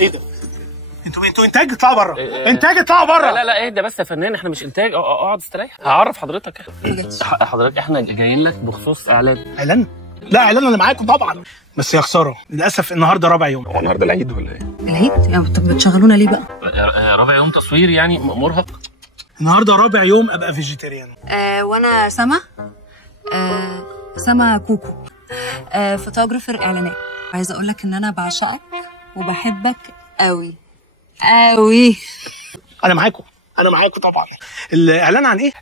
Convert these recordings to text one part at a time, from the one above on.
ايه ده؟ انتوا انتاج، اطلعوا بره. انتاج اطلعوا بره. لا لا اهدى بس يا فنان، احنا مش انتاج. اقعد استريح. هعرف حضرتك. حضرتك احنا جايين لك بخصوص اعلان. اعلان؟ لا اعلان انا معاكم طبعا، بس يا خساره للاسف النهارده رابع يوم. هو النهارده العيد ولا ايه؟ العيد؟ يعني طب بتشغلونا ليه بقى؟ رابع يوم تصوير يعني مرهق. النهارده رابع يوم ابقى فيجيتيريان. وانا سما. سما كوكو. فوتوغرافر اعلانات. عايزه اقول لك ان انا بعشقك وبحبك قوي قوي. انا معاكم طبعا. الاعلان عن ايه؟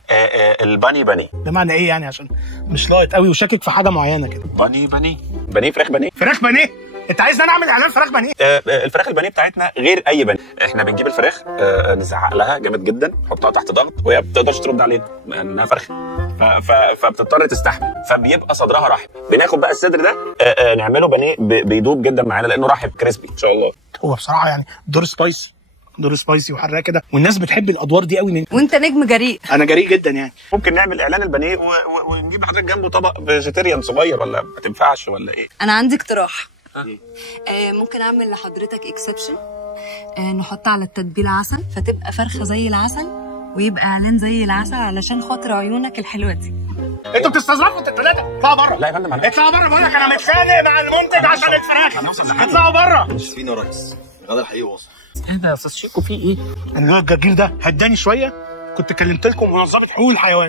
الباني باني. بمعنى ايه يعني؟ عشان مش لاقط قوي وشاكك في حاجه معينه كده. بانيه فراخ بانيه. فراخ بانيه؟ انت عايزني انا اعمل اعلان فراخ بانيه؟ الفراخ البانيه بتاعتنا غير اي بانيه. احنا بنجيب الفراخ نزعق لها جامد جدا، نحطها تحت ضغط وهي ما بتقدرش ترد علينا لانها فرخه، فبتضطر تستحمل، فبيبقى صدرها رحب. بناخد بقى الصدر ده نعمله بانيه بيدوب جدا معانا لانه رحب كريسبي ان شاء الله. هو بصراحه يعني دور سبايسي وحراق كده، والناس بتحب الادوار دي قوي مني. وانت نجم جريء. انا جريء جدا يعني. ممكن نعمل اعلان البانيه ونجيب حضرتك جنبه طبق فيجيتيريان صغير، ولا ما تنفعش ولا ايه؟ انا عندي اقتراح. ممكن اعمل لحضرتك اكسبشن. نحط على التتبيله عسل فتبقى فرخه زي العسل، ويبقى اعلان زي العسل علشان خاطر عيونك الحلوه دي. انتوا بتستظرفوا الثلاثه. اطلعوا بره. لا يا فندم اطلعوا بره، بقول لك انا متخانق مع المنتج عشان الفراخ. اطلعوا بره. مش فينا يا ريس، الغدا الحقيقي وصل. اهدى يا استاذ شيكو، في ايه؟ الجرجير ده هداني شويه، كنت كلمت لكم منظمه حقوق الحيوان.